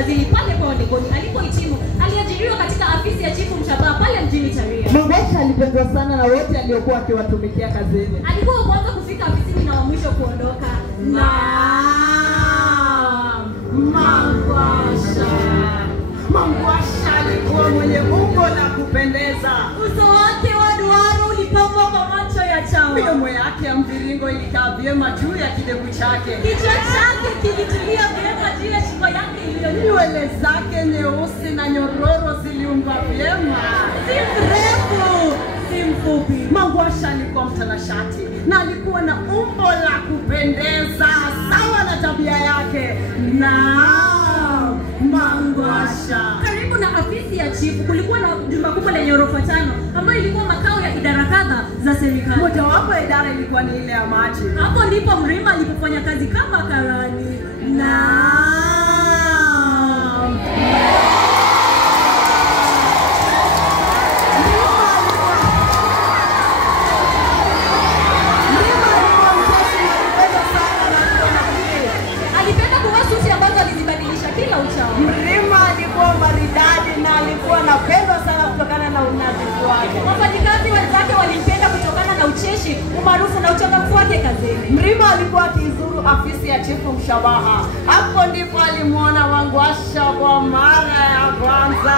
kazini pale kwa Likoni. Alipohitimu, aliajiriwa katika afisi ya chifu Mshabaha pale mjini Taria. Mangwasha alipendwa sana na wote aliokuwa akiwatumikia kazini. Alikuwa kwanza kufika afisini na wa mwisho kuondoka. Mangwasha alikuwa mwenye umbo la kupendeza. Uso wake wa duara ulipambwa kwa macho ya chawa. Midomo yake ya mviringo ilikaa vyema juu ya kidevu chake. Kichwa chake kilitulia vyema juu ya shingo yake iliyo. Nywele zake nyeusi na nyororo ziliungwa vyema. Si mrefu, si mfupi. Mangwasha alikuwa mtanashati na alikuwa na umbo la kupendeza sawa na tabia yake. Mangwasha. Karibu na afisi ya chifu kulikuwa na jumba kubwa lenye ghorofa 5 ambayo ilikuwa makao ya idara kadha za serikali. Mojawapo ya idara ilikuwa ni ile ya maji. Hapo ndipo Mrima alipofanya kazi kama karani. Alipenda kuvaa suti ambazo alizibadilisha kila uchao. Mrima alikuwa maridadi na alikuwa anapendwa sana kutokana na unadhifu wake. Wafanyikazi wenzake walimpenda kutokana na ucheshi, umaarufu na uchangamfu wake kazini. Mrima alikuwa akizuru afisi ya chifu Mshabaha. Hapo ndipo alimuona Mangwasha kwa mara ya kwanza.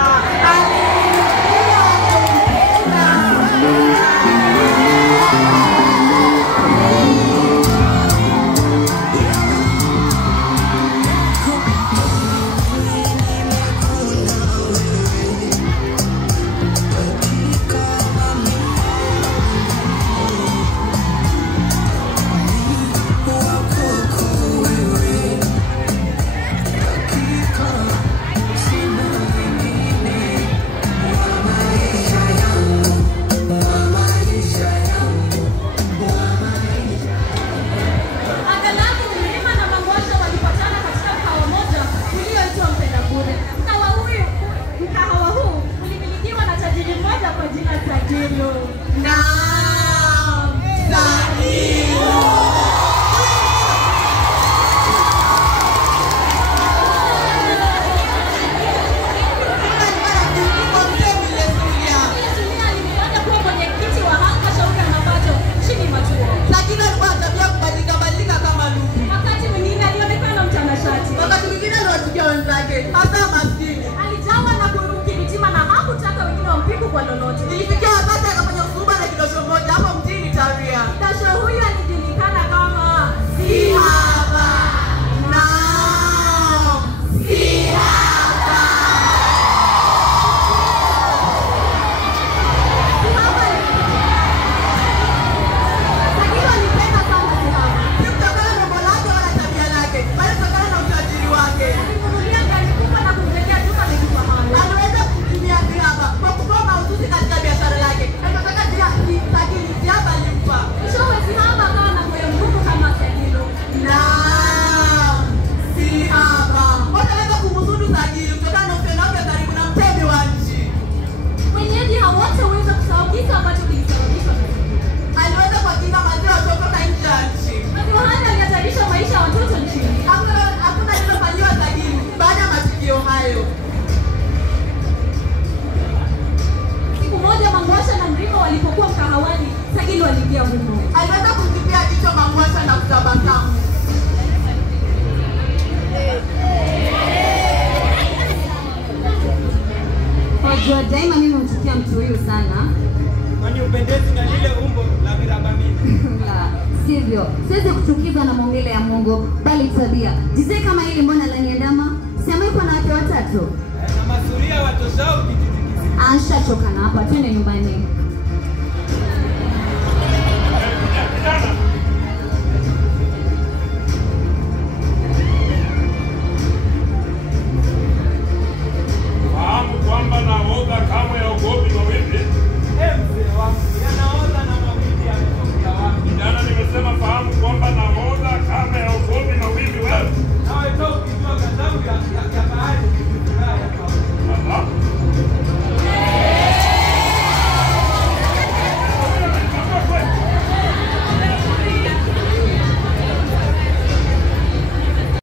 Najua daima mimi humchukia mtu huyu sana. Kwani upendezi na lile umbo la virabamini? La, sivyo. Siwezi kuchukizwa na maumbile ya Mungu, bali tabia. Jizee kama hili mbona laniandama? Siamaipo na wake watatu. Na masuria watoshao kijiji. Anshachoka na hapa, twende nyumbani.